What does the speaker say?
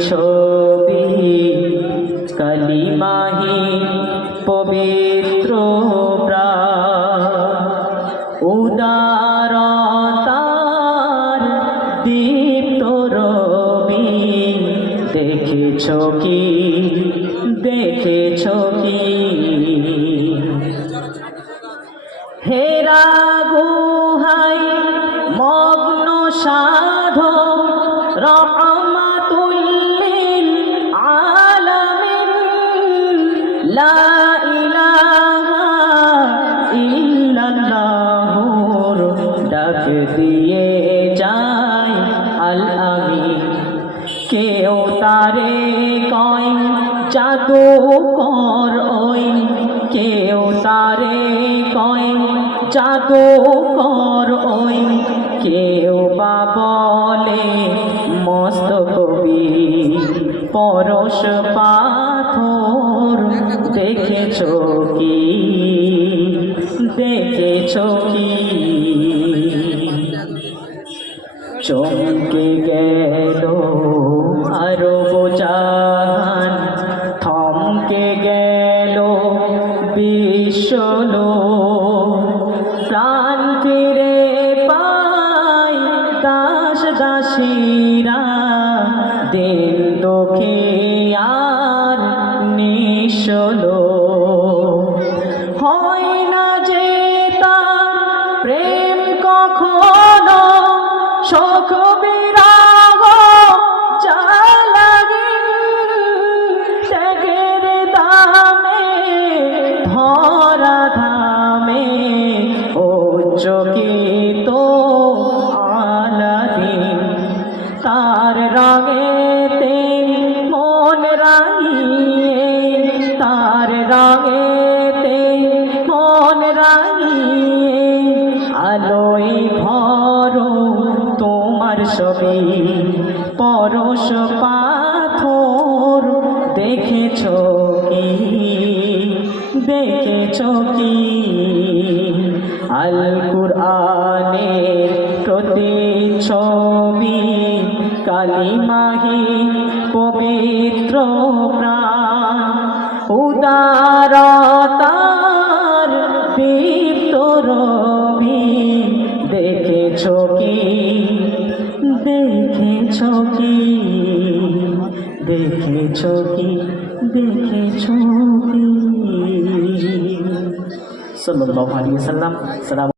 ছবি কালিমাহীন পবিত্র প্রাণ উদারতার দীপ্ত রবি দেখেছো কি হেরা গুহাই মগ্ন সাধক রহমাতুল লিল আলামিন লা ইলাহা ইল্লাল্লাহুর ডাক দিয়ে যায় আল আমিন কেউ তারে কয় জাদুকর ওই কেউ তারে কয় জাদুকর ওই কেউ বা বলে মস্ত কবি পরশ পাথর দেখেছো কি চমকে গেল আরব জাহান থমকে গেল বিশ্বলোক প্রাণ ফিরে পায় দাস দাসীরা দিন দুঃখে আর নিঃসলো হয় না যে তার প্রেম কখনো শোক বিরাগ ত্যাগের দামে ধরা ধামে ও চকিত আলাদিন তার রঙেতে মন রাঙিয়ে তার রঙেতে মন রাঙিয়ে আলোয় ভরো তোমার ছবি পরশ পাথর দেখেছো কি আল কুরআনের প্রতিচ্ছবি কালিমাহীন পবিত্র প্রাণ উদারতার দীপ্ত রবি দেখেছো কি সাল্লাল্লাহু আলাইহি ওয়াসাল্লাম।